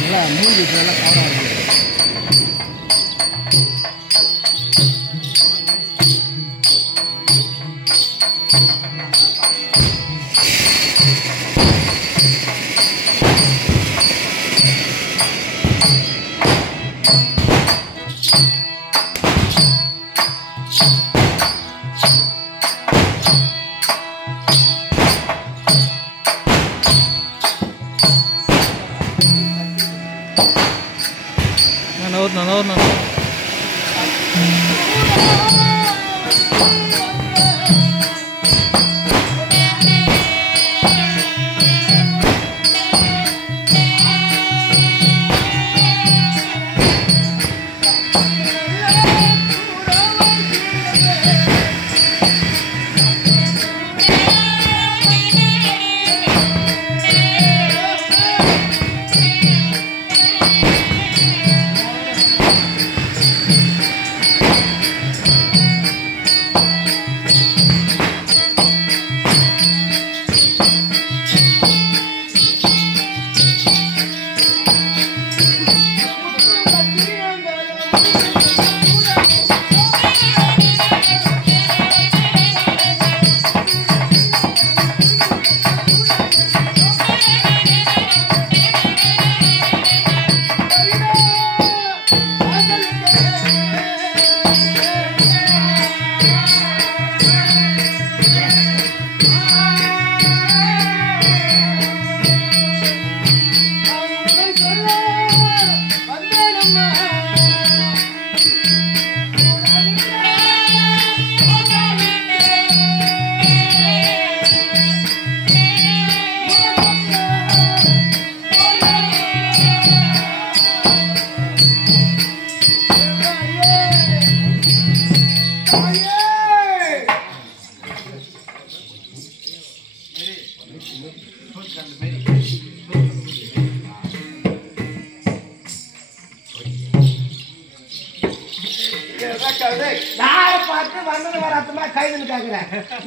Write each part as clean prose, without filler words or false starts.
நல்லா மூஞ்சி நல்லா காரம் வருது. No.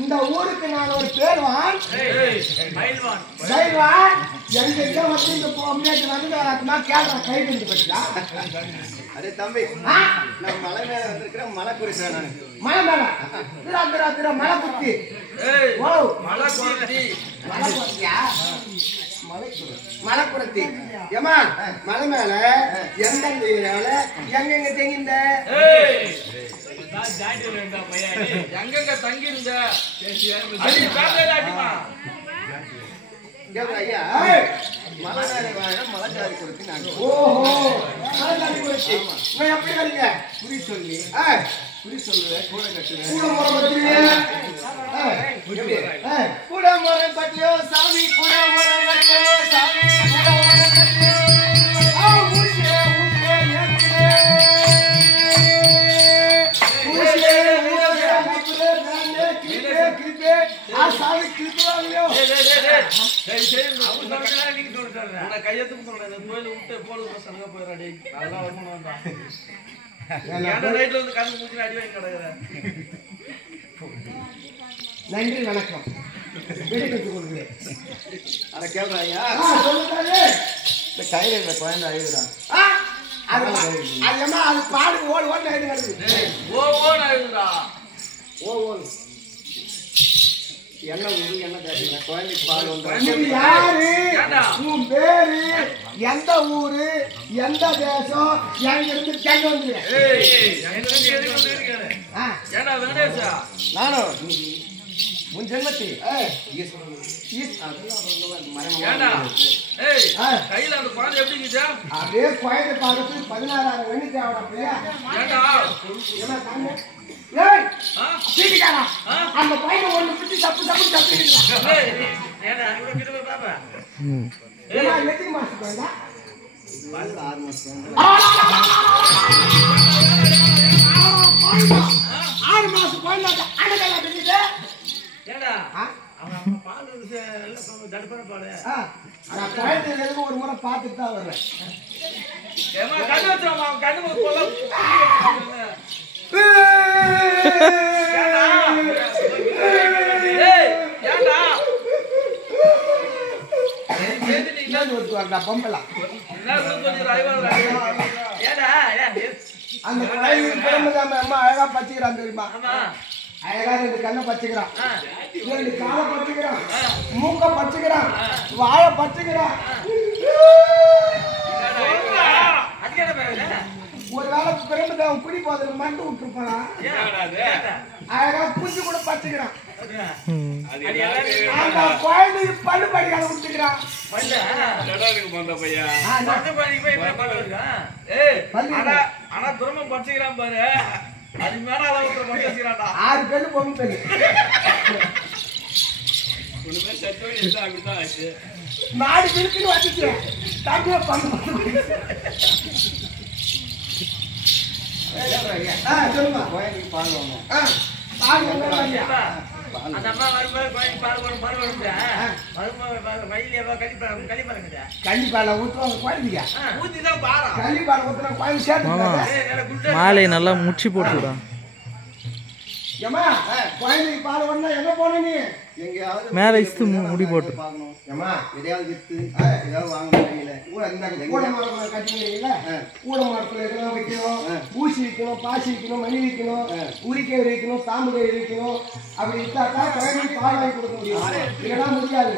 இந்த ஊருக்கு நான் ஒரு பேர்வான் எங்க வந்து இந்த முன்னாடி வந்து வரமா கேள்ற கைது பட்டா. அதே தம்பி நான் மலை மேல வந்திருக்கிற மலை குறிச்சா நான் மலை மேல திரா மலை குத்தி மலைப்புறத்தி ஏமா மலை மேல எந்தெந்த ஏரியாவில எங்கெங்க தங்கியிருந்த எங்க தங்கி இருந்த ஐயா மலை மேல வாழ மலைச்சாரி கொடுத்து நாங்க. ஓஹோ மலைச்சாரி கொடுத்து நான் எப்படி வரீங்க? புரி சொல்லி புரி சொல்லுவேன் கூட கட்டுவேன் கூட மரம் கட்டியோ சாமி கூட மரம் கட்டியோ சாமி கூட மரம் கட்டியோ கையத்துக்கு கோயில் விட்டு போல சங்க போயிடாடி அதெல்லாம் வரணும் வந்து கணக்கு முடிச்சு அடி வாங்கி கிடக்குறேன். நன்றி வணக்கம். அட கேள்றாயா இந்த கையில இந்த குழந்தை அழுகுறான். அது பாடு ஓடு ஓடு அழுது கிடக்குது. அழுகுறா ஓ என்ன ஊரு என்ன கேட்டீங்க? குழந்தைக்கு பால் வந்து யாரு உன் பேரு எந்த ஊரு எந்த தேசம் எங்க இருந்து கேட்டு வந்து நானும் முன் ஜென்மத்தி கையில அந்த குழந்தை எப்படி இருந்துச்சா? அதே குழந்தை பார்த்து 16,000 வெண்ணி தேவையா? அந்த பையன் ஒண்ணு பிடிச்சி தப்பு எத்தனை மாசம் குழந்தை? 6 மாசம். 6 மாசம் குழந்தை அடகலா பிடிச்சிட்டு ஏடா அவன் பால் தடுப்பன பாடு குழந்தைங்களுக்கு ஒரு முறை பார்த்துட்டு தான் வருவேன். கண்ணு வச்சுருவான் அவன் கண்ணு போல விட்டு வரடா பொம்பலாம் என்ன சொல்லி ராய்வாடா ஏடா அந்த கோயிலுக்கு பிறந்ததாம அம்மா அழகா பச்சிக்கிறான் தெரியுமா ஆமா அழகா 2 கண்ணை பச்சிக்கிறான் 2 காலை பச்சிக்கிறான் மூக்க பச்சிக்கிறான் வாழை பச்சிக்கிறான் ஒரு வேலை பிறந்தது அவன் குடி போதில் மண்டு விட்டுருப்பானா அழகா குஞ்சு கூட பச்சிக்கிறான் அந்த கோயிலுக்கு பல்லு படிக்காத விட்டுக்கிறான் ஆனா துரம படிச்சுக்கிறான் பாரு அது மேல அளவுக்கு பண்ணி வச்சுக்கிறான்டா 6 பேரு பொண்ணு பேரு ஒண்ணுமே சட்டோடி இருந்தா அப்படிதான் ஆச்சு 4 பேருக்கு வந்துச்சு தாக்கிய பண்ணு சொல்லுமா கோயிலுக்கு பால் வாங்கணும். அந்த அம்மா வரும்போது கோயிலுக்கு பால் வரும் பால் வரும்போது வயலியவா கழிப்பாருங்க கண்டிப்பால ஊத்துவாங்க கோயிலுக்கு ஊத்திதான் பாரா கண்டிப்பால ஊத்துனா கோயில் சேர்த்து மாலை நல்லா முச்சி போட்டுடா ஏமா கோயிலுக்கு பால் வந்தா எங்க போன நீ எங்கயாவது மேல இஸ்து முடி போட்டு பார்க்கணும். ஏமா எதையாவது வித்து ஏதாவது வாங்கணும் கையில. இந்த கூட மரத்துல கட்டிங்களா கூட மரத்துல எதெல்லாம் வைக்கணும் ஊசி வைக்கணும் பாசி வைக்கணும் மணி வைக்கணும் உரிக்கயிறு வைக்கணும் தாம்பு கயிறு வைக்கணும் அப்படி இருந்தாக்கா கோயிலுக்கு பால் வாங்கி கொடுக்க முடியும் இதெல்லாம் முடியாது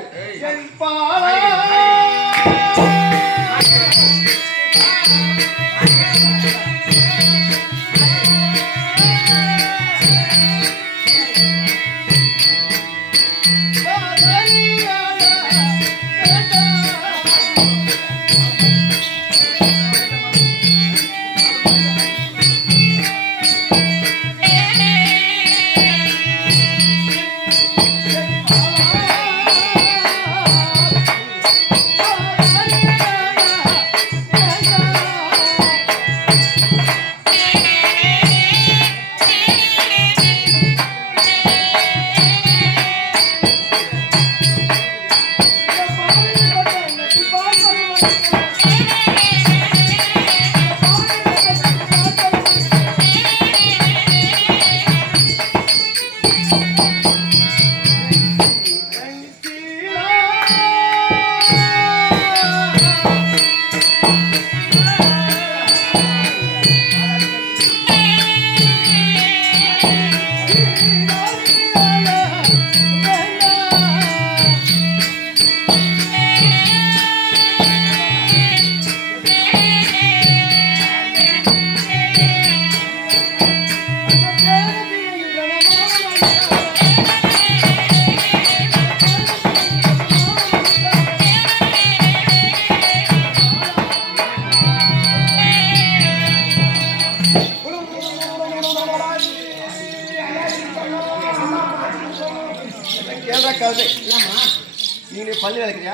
நீங்க பல்லு விளக்குறியா?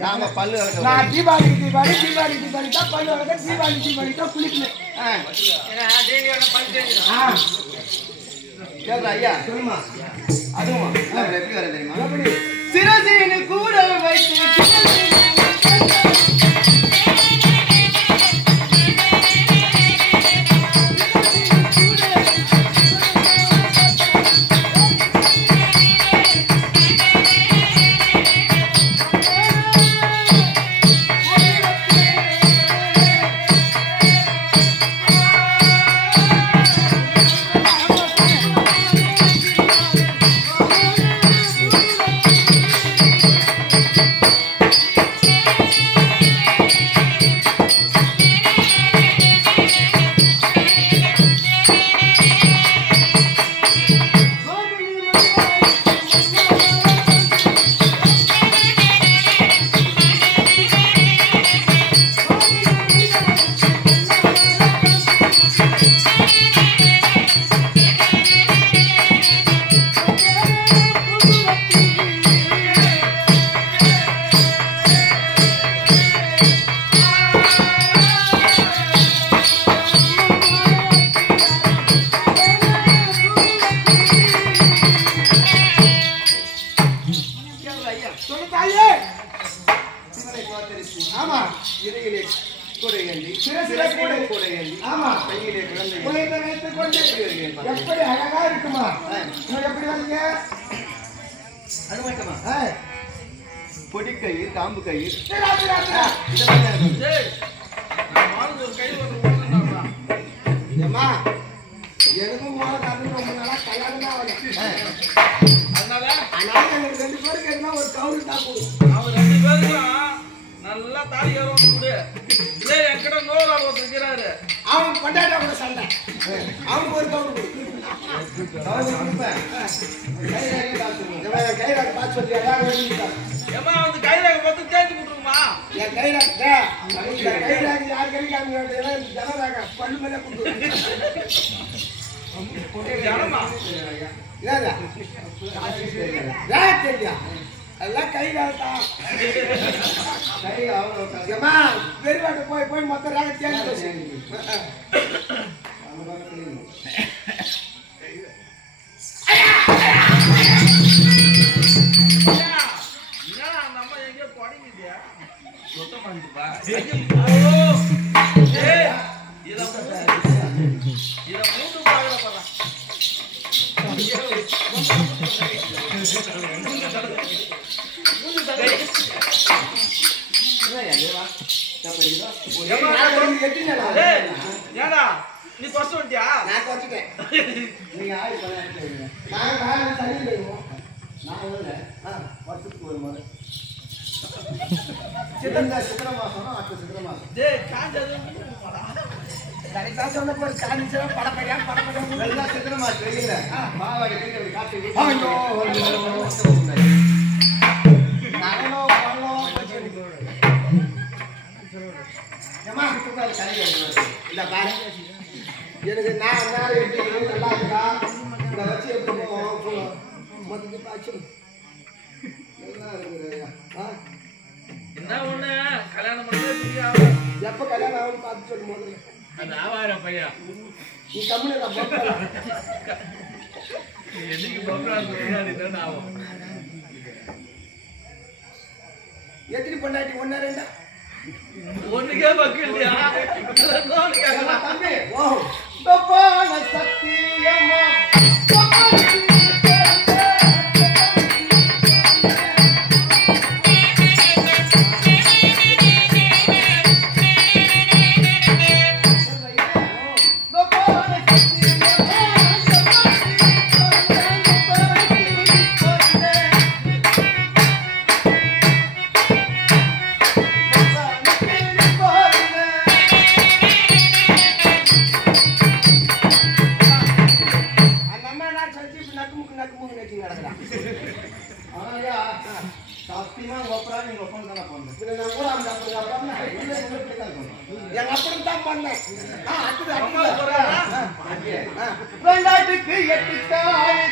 நாம பல்லு விளக்கலாம். நான் தீபாவளி தான் பல்லு வளர்க்க தீபாவளி தான் குளிக்கணும் கேக்குறா ஐயா? சொல்லுமா அதுவும் எப்படி வர தெரியுமா? எப்படி சிரசினு கூட வைத்து ஆமா இடையிலே கூட ஏந்தி சிரசில கூட ஏந்தி ஆமா கையிலே குழந்தை குழந்தை வைத்துக் கொண்டு எப்படி அழகா இருக்குமா நீங்க எப்படி வந்தீங்க அது மட்டுமா? பொடி கயிறு காம்பு கயிறு டேய், நான் வாழ்ந்து ஒரு கை வந்து ஓடுனாடா. ஏம்மா, எனக்கும் மோள காரணம் ரொம்ப நாளா கல்யாணம் தான் ஆகல. அதனால அதனால எங்களுக்கு 2 பேருக்கு எதுனா ஒரு கவுரு தான் கொடு. அவன் 2 பேருக்கும் நல்லா தாலி ஏறும் கொடு. இதே என்கிட்ட நோர் ஆள் ஒருத்தர் இருக்கிறாரு. அவன் கொண்டாட்ட கூட சண்டை. அவனுக்கு ஒரு கவுரு கொடு. கவுரு கொடுப்பேன் கையில காசு என் கையில காசு சொல்லி எல்லாரும் எழுதிட்டாங்க. ஏம்மா வந்து கையில பார்த்து தேய்ச்சி கொடுத்துருமா? என் கையில யார் கிடைக்காம ஜனதாக பல்லு மேலே கொடுத்து ஜனமா? தெரியா எல்லாம் கையில ஏமா பெருவாட்ட போய் போய் மொத்த ராக தேடி நம்ம எங்கேயோ தொடங்கிட்டியா? இதை மூன்று பாக்குற ஏடா நீ ஃபர்ஸ்ட் வந்துட்டியா? நான் குறைச்சிட்டேன். நீங்க ஆள் பண்ண நாங்கள் தண்ணி போயிடுவோம். நான் இல்லை வருஷத்துக்கு ஒரு முறை சித்திரை மாசம் அடுத்த சித்திரை மாசம் டேய் காஞ்சது கரெக்டாக சொன்ன போது காணிச்சா படப்பையா எல்லாம் சித்திரை மாசம் வெயில்ல பாவாடி வீட்டு காப்பி நகனம் பழம் ஏமா இந்த பாரு எனக்கு நான் நேரம் எப்படி நல்லா இருக்கா இந்த வச்சு எப்படி மொத்தத்து பாய்ச்சு நல்லா இருக்குறா. என்ன ஒண்ணு கல்யாணம் பண்ணி எப்ப கல்யாணம் ஆகும்னு பார்த்து சொல்லு முதல்ல. அது ஆவாயிரம் பையன் நீ கம்முனு நான் போக்கலாம். என்னைக்கு பக்கம் ஆகும். எத்தனை பொண்டாட்டி ஒன்னா ரெண்டா ஒண்ணுக்கே பக்கம் இல்லையா? தம்பி ஓ தப்பான சத்தியமா சத்தியமா ஒப்பரா நீங்க ஒப்பந்தம் தானே போனேன் எங்க அப்படி தான் பண்ணேன். அம்மா போறாரா? வெள்ளாட்டுக்கு 8 கால்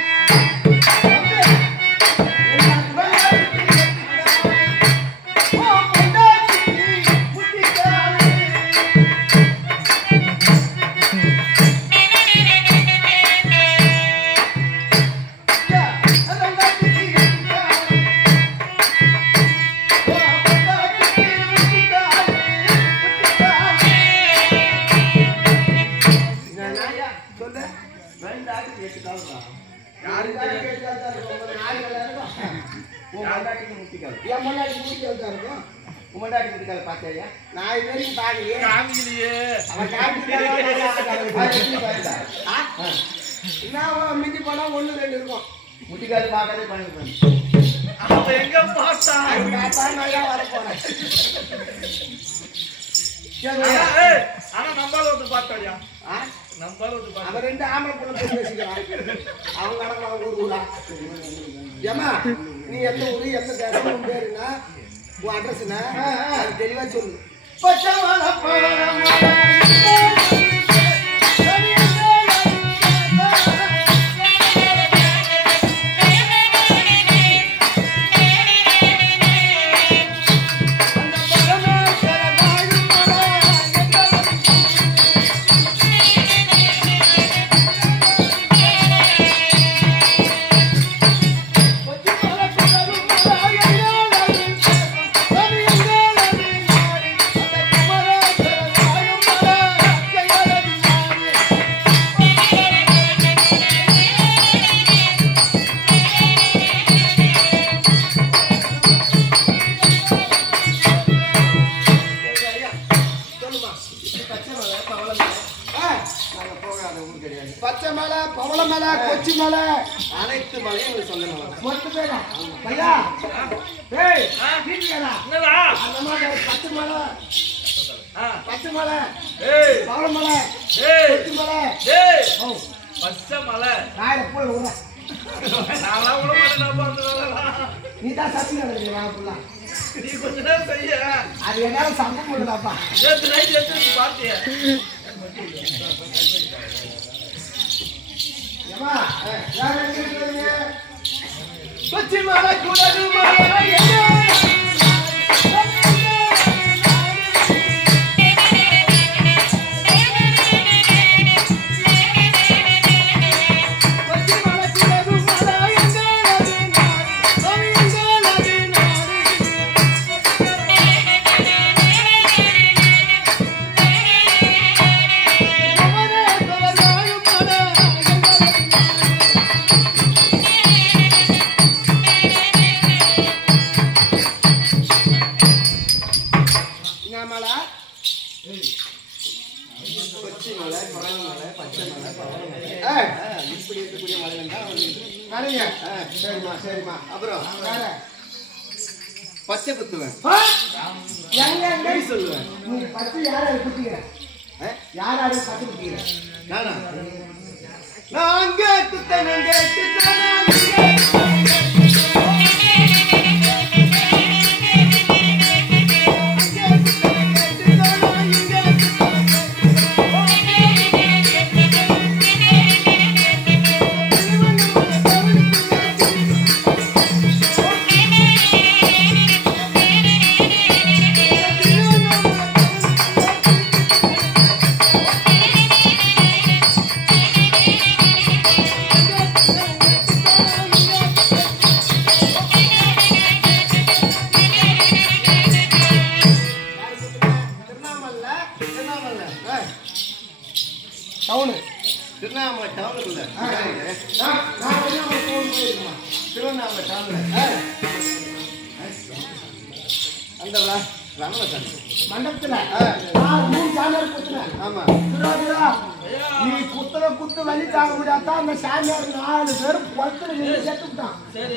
நான் இது வரைக்கும் பாக்கலையே. காமிக்கலையே. அவன் என்ன மிஞ்சி போனா 1 2 இருக்கும். முட்டிக்கால் பார்க்காதே பண்ணிருப்பேன் அவன் எங்க பார்த்தா? அது பார்த்தா நான் தான் வரப்போறேன். ஆனா நம்பால வந்து பார்த்தாடியா? ஆ? நம்பால வந்து பார்த்தா அவன் 2 ஆம்பளை பொண்ணு பேசி வச்சுக்கிறான். அவங்க கடமை அவங்க ஊரா. ஏமா நீ எந்த ஊரு எந்த தேசம் உன் பேரு என்ன உன் அட்ரஸ் என்ன அது தெளிவா சொல்லு. மொத்த மலையும் சொந்தம் மொத்த பேரா பையா ஏய் வீட்டுலடா என்னடா அந்த மாதிரி பத்து மலை பச்சை மலை ஏய் பவள மலை ஏய் பச்சை மலை ஏய் ஓ பச்சை மலை நாயில போய் விட நான்லாம் கூட மாட்டேன் பார்த்தா நீ தான் சத்தி நடக்குது நான் ஃபுல்லா நீ கொஞ்ச நேரம் செய்ய அது என்னால சம்பவம் பண்ணுதாப்பா நேற்று நைட் எடுத்து பார்த்தியா ஏமா யார் எங்க இருக்கீங்க பச்சை மலை கூடது மலை இப்படி இருக்கக்கூடிய மலைகள் தான் சரிம்மா சரிம்மா அப்புறம் பச்சை குத்துவேன் எங்க சொல்லுவேன் நீ பச்சை யாரை குத்திக்கிற யாராரு பச்சை குத்திக்கிற நானா நாங்க குத்தனங்க திருவண்ணாமலை டவுனுக்குள்ள திருவண்ணாமலை டவுன்ல அந்த மண்டபத்துல மூணு சாமியார் குத்துனேன் ஆமா நீ குத்துற குத்து வலி தாங்க முடியாதான் அந்த சாமியார் 4 பேர் பத்துல நின்று செத்துட்டான் சரி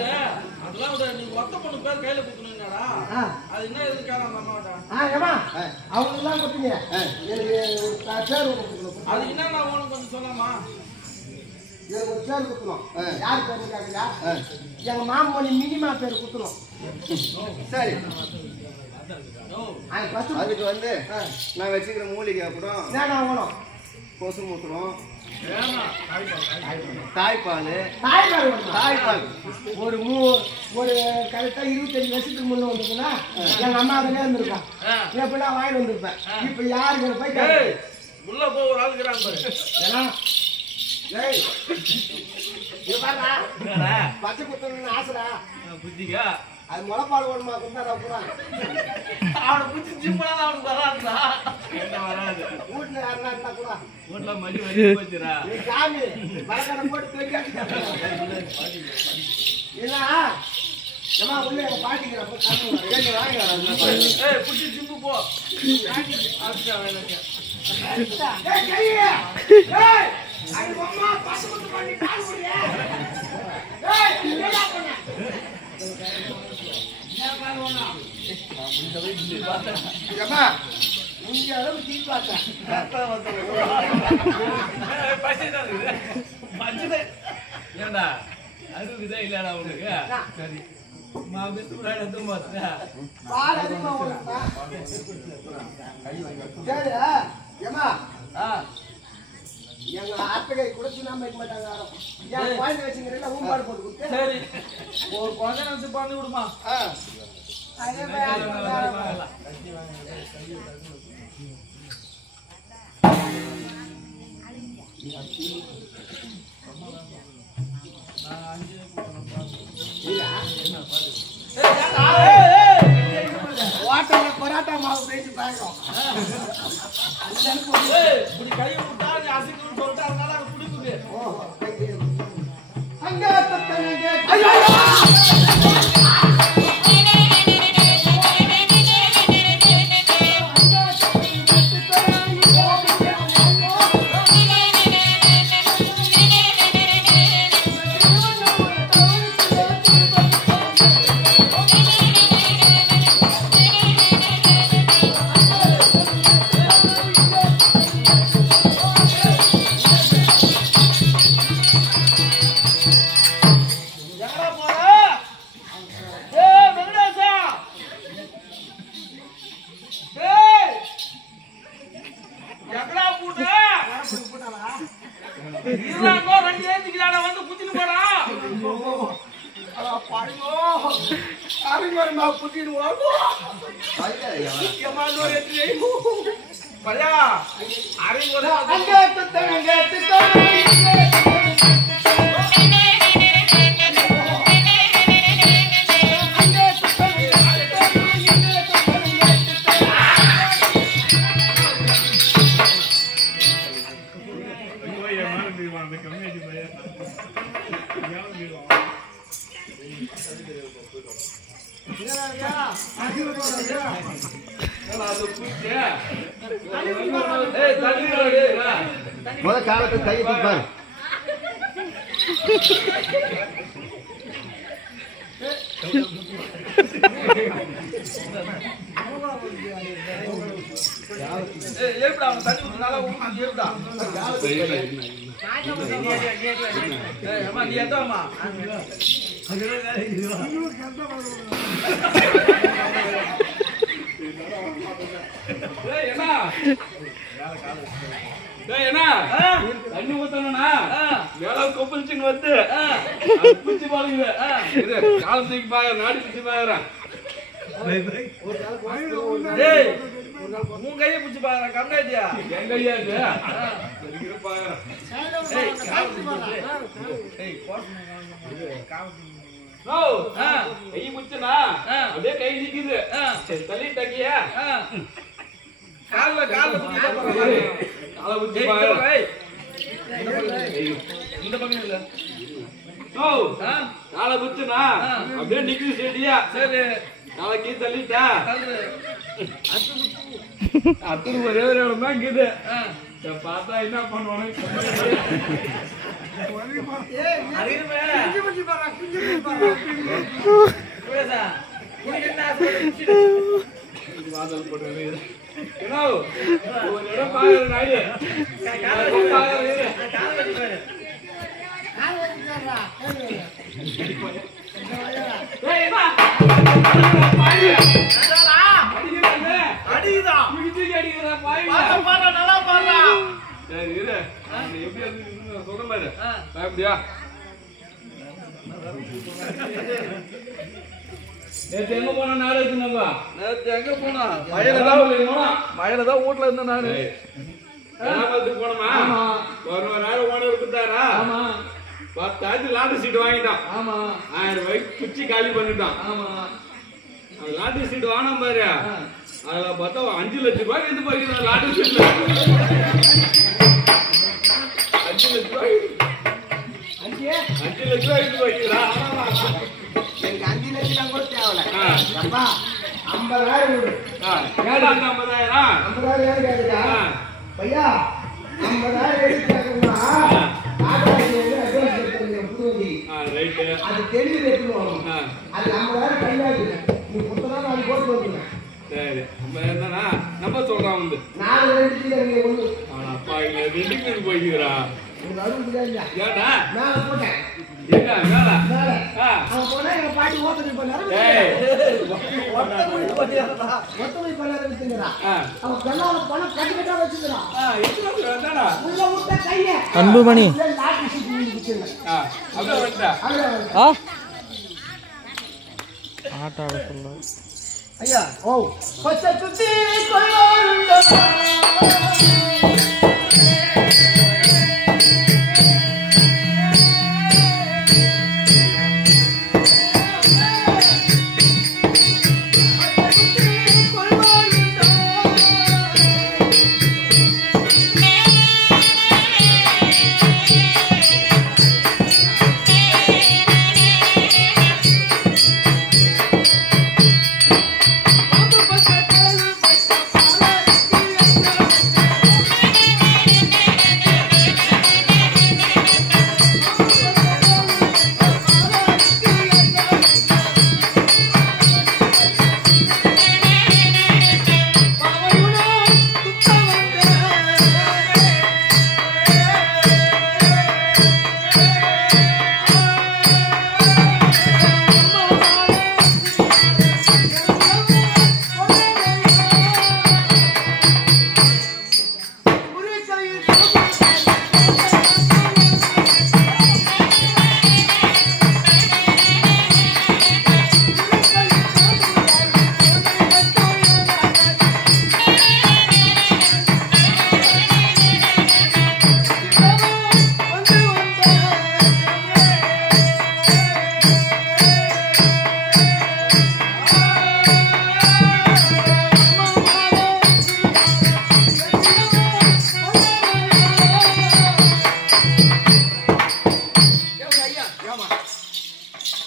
அதெல்லாம் விட நீ ஒத்த பொண்ணு பேர் கையில குத்துனீங்கடா அது என்ன எதுக்காக அந்த அம்மாடா ஏமா அவங்க எல்லாம் குத்துங்க எனக்கு ஒரு பேர் குத்துணும் அது என்ன நான் உனக்கு கொஞ்சம் சொல்லாமா எனக்கு ஒரு பேர் குத்தணும் யார் பேர் கேட்கல எங்க மாமனி மினிமா பேர் குத்தணும் சரி அது அதுக்கு வந்து நான் வச்சுக்கிற மூலிகை அப்புறம் வேணும் கொசு மூத்திரம் தாய்ப்பால் தாய்ப்பால் ஒரு கரெக்டா 25 வருஷத்துக்கு முன்ன வந்துருக்குன்னா எங்க அம்மா அதிலே இருந்திருக்கான் எப்படின்னா வாங்கிட்டு வந்திருப்பேன் இப்ப யாருக்கு போய் உள்ள போ ஒரு ஆள் இருக்கிறான் பாரு ஏன்னா பச்சை குத்தணும்னு ஆசைடா புத்திக்கா அது முளைப்பாடு வேணுமா குந்தாரா பூரா அவனை புத்தி ஜிம்மால அவனுக்கு வராதுடா என்ன வராது வீட்டுல யாருன்னா இருந்தா கூட வீட்டுல மடி வடி போச்சுடா நீ சாமி மரக்கடை போட்டு தூக்கி ஏன்னா ஏமா உள்ள எங்க பாட்டிக்கிறப்ப காமி வாங்கி வர ஏய் புத்தி ஜிம்மு போ ஆச்சா வேலைக்கு ஏய் கையா ஏய் ஐ அம்மா பாத்து பாத்து பண்ணி கால் முடிய ஏய் என்னடா பண்ண ஏமா இங்க அளவு தீ பார்த்தா ஏண்டா அதுக்குதான் இல்லடா உனக்கு சரி பால் அதிகமா ஓடுதா சரி ஏமா எங்க அத்தைகை கூட சுண்ணாம்பு வைக்க மாட்டாங்க யாரும் குழந்தை வச்சுங்கிறீங்களா ஊம்பாடு போட்டு கொடுத்து சரி ஒரு கொஞ்ச நிமிஷம் பண்ணி விடுமா அதே ஹோட்டல்ல பரோட்டா மாவு பேசி பாக்கிறோம் இப்படி கை விட்டா நீ அசிங்கம்னு சொல்லிட்டு அதனால அங்க பிடிக்குது அங்க காலத்தை கையை தூப்பாரு தண்ணி ஊத்தணும்னா மேல கொப்பளிச்சுன்னு வந்து பிடிச்சு பாருங்க காலத்துக்கு பாக்குற நாடி பிடிச்சு பாக்குறேன் உன் கையை பிடிச்சி பாக்குறேன் கம்மியா என் கையா பாக்குறேன் கை பிடிச்சனா அப்படியே கை நிக்குது தள்ளி தக்கியா கால பிடிச்சி இந்த பக்கம் இல்ல காலை பிடிச்சனா அப்படியே நிக்குது செடியா சரி நாளைக்கு தள்ளிட்டா அத்தனை ஒரே ஒரு இடமா இருக்குது பார்த்தா என்ன பண்ணுவானு வாதல் போட்டு ஒரு இடம் பாக்குற நாடு எங்க போன நாடு நம்ம எங்க போனா மழையிலதான் வீட்டுல இருந்தேன் நானு போனோமா ஒரு நாள் ஓனர் கொடுத்தாரா 10,000 லாட்டரி சீட் வாங்கிட்டான் 1000 ரூபாய்க்கு குச்சி காலி பண்ணிட்டான் அது லாட்டரி சீட் வாங்கினா பாரு அதுல பார்த்தா 5 லட்சம் ரூபாய் வந்து போயிருந்தா லாட்டரி சீட்ல 5 லட்சம் ரூபாய் 5 லட்சம் ரூபாய் வந்து போயிருக்கா எனக்கு 5 லட்சம் கூட தேவல 50,000 கொடு 50,000 கேக்குதா பையா 50,000 எடுத்துக்கறனா அது தெளிவு எடுத்துவாங்க அது 50,000 கையாடு நீ புத்தனா நான் போட்டு வந்துங்க சரி நம்ம என்னன்னா நம்ம சொல்றான் வந்து நான் ரெண்டு நீங்க ஒண்ணு அப்பா இங்க ரெண்டுக்கு போய்க்கிறா உங்க அருள் இல்லையா ஏடா நான் போட்டேன் எங்க மேல மேல அவன் போனா எங்க பாட்டி ஓட்டது பண்ணாரு ஏய் ஒத்தமை பண்ணாரு வித்துங்கடா அவன் கண்ணால பணம் கட்டி கட்டா வச்சிருக்கா எத்தனை வந்தாடா உள்ள முட்டை கைய அன்புமணி லாட்டி சீட் வித்துங்க அப்படியே வந்துடா ஆட்ட ஆட சொல்ல ஐயா ஓ பச்சை குத்தி கொள்வாருண்டா Bye.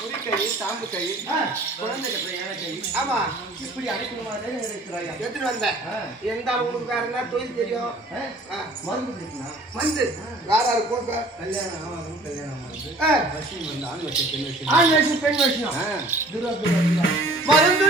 குறிக்கை தாம்பு கை குழந்தை கட்டுற ஏன கை ஆமா இப்படி அடைக்கணுமா இருக்கிறாயா எடுத்துட்டு வந்தேன் எந்த உனக்கு வேற என்ன தொழில் தெரியும் மருந்து மந்து யாராரு கொடுப்ப கல்யாணம் ஆகும் கல்யாணம் வந்து ஆண் வயசு பெண் வயசு மருந்து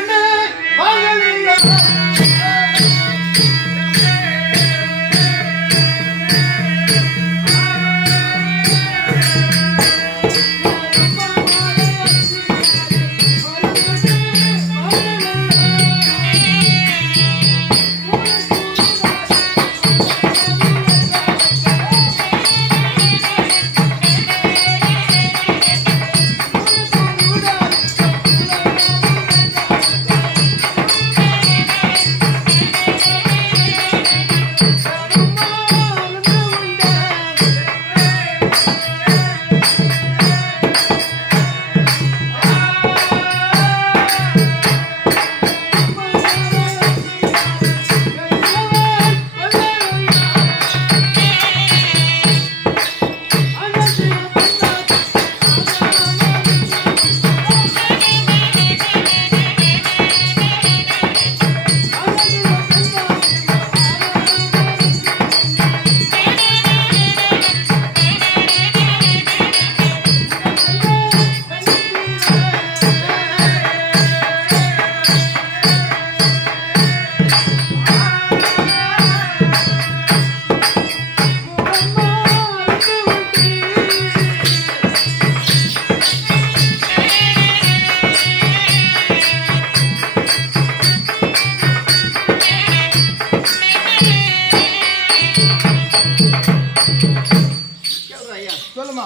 சொல்லுமா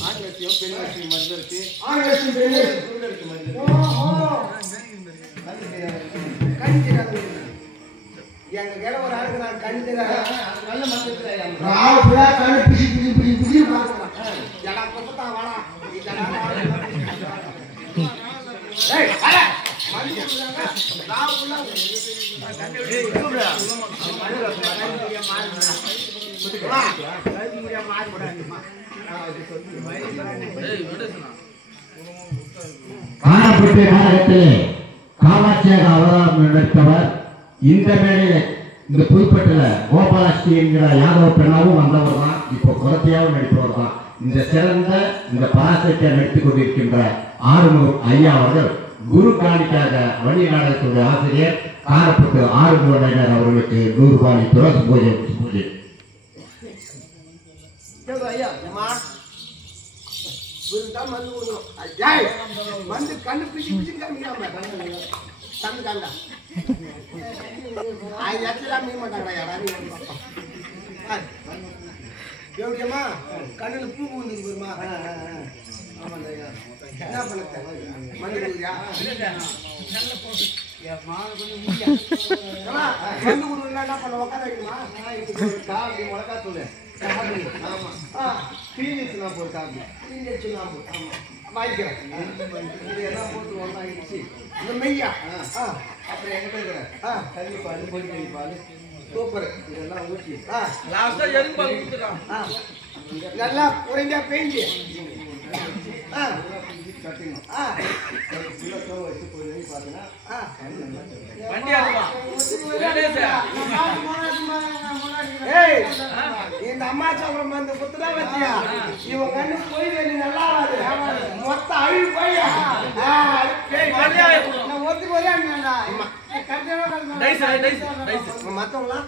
ஆங்கிலத்தையும் பெண் வயசு மருந்து இருக்கு ஆங்கிலத்தையும் பெண் வயசு மருந்து கண் தெரியாத எங்க கிட ஒரு ஆளுக்கு நான் கண் தெரியாத நல்ல மருந்து எல்லாம் கொப்பத்தான் வாடா காணப்பட்ட காலகட்டத்திலே காமாட்சியாக அவதாரம் எடுத்தவர் இந்த மேடையில் இந்த புதுப்பட்டில கோபாலஸ்ரீ என்கிற யாதவ பெண்ணாவும் வந்தவர் தான், இப்போ குலத்தையாவும் நடிப்பவர் தான். இந்த சிறந்த இந்த பராசக்தியை நடித்துக் கொண்டிருக்கின்ற ஆறுநூறு ஐயா அவர்கள் குரு காணிக்காக வழி நாடகத்துடைய ஆசிரியர் காணப்பட்டு ஆறுநூறு அவர்களுக்கு 100 ரூபாய் துளசி பூஜை பூஜை. மருந்து கொடுக்கணும் மருந்து கண்ணு பிடிச்சி பிடிச்சி காமிக்காம கண்ணு காண்டா இடத்துல மீன் மாட்டாங்கடா யாராவது எப்படியம்மா கண்ணுல பூ வந்துருக்கு போருமா என்ன பண்ண மருந்து கொடுக்குறியா மருந்து கொடுக்குறா என்ன பண்ண உட்கார வைக்கணுமா காப்பி முளக்கா தூள் ஆமா கிளீனிக்ஸ் நான் போட்டு காப்பி கிளீனிக்ஸ் நான் போட்டு ஆமா வாங்கிக்கிறேன் இது எல்லாம் போட்டு ஒன்றாகிடுச்சு இந்த மெய்யா அப்புறம் எங்கிட்ட இருக்கிறேன் கறி பால் பொடி கறி பால் சூப்பர் இதெல்லாம் ஊற்றி லாஸ்டா எதுக்கு பால் கொடுத்துறான் நல்லா குறைஞ்சா பெயிஞ்சு கட்டணும் வச்சு போய் பார்த்தீங்கன்னா வண்டி ஆடுவா இந்த அம்மா சொல்ற அந்த குத்துதா வச்சியா இவன் கண்ணு போய் நல்லா மொத்த அழி போய் ஒத்துக்கு வரே மத்தவங்களா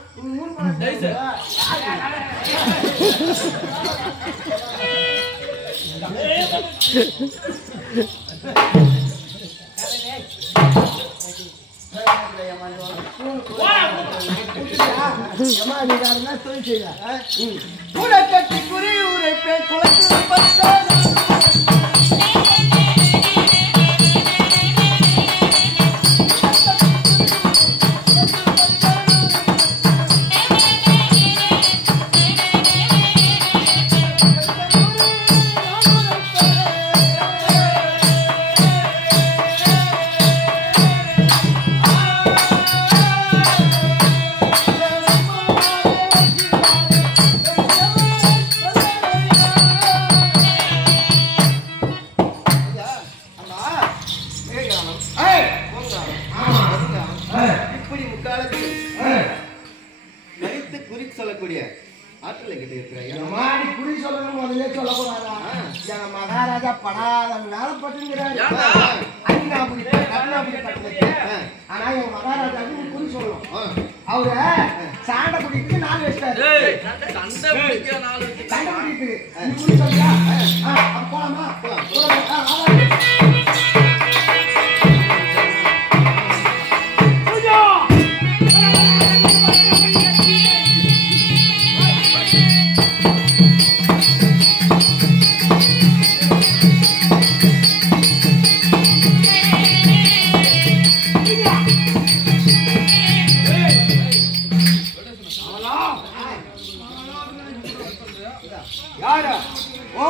தொழில் செய்ய கட்டி குறி உரைப்பே குளத்தில் கேட்டு இருக்கிறேன் இந்த மாதிரி குறி சொல்லணும் முதல்ல சொல்லக்கூடாதா எங்க மகாராஜா படாத மேலப்பட்டுங்கிறாரு அண்ணாபுரி கண்ணாபுரி பட்டதுக்கு ஆனா எங்க மகாராஜாவுக்கு நீ குறி சொல்லணும் அவரு சாண்டை குடிக்கு 4 வச்சிட்டாரு சண்டை குடிக்கு நீ குறி சொல்லியா போலாமா யாரு ஓ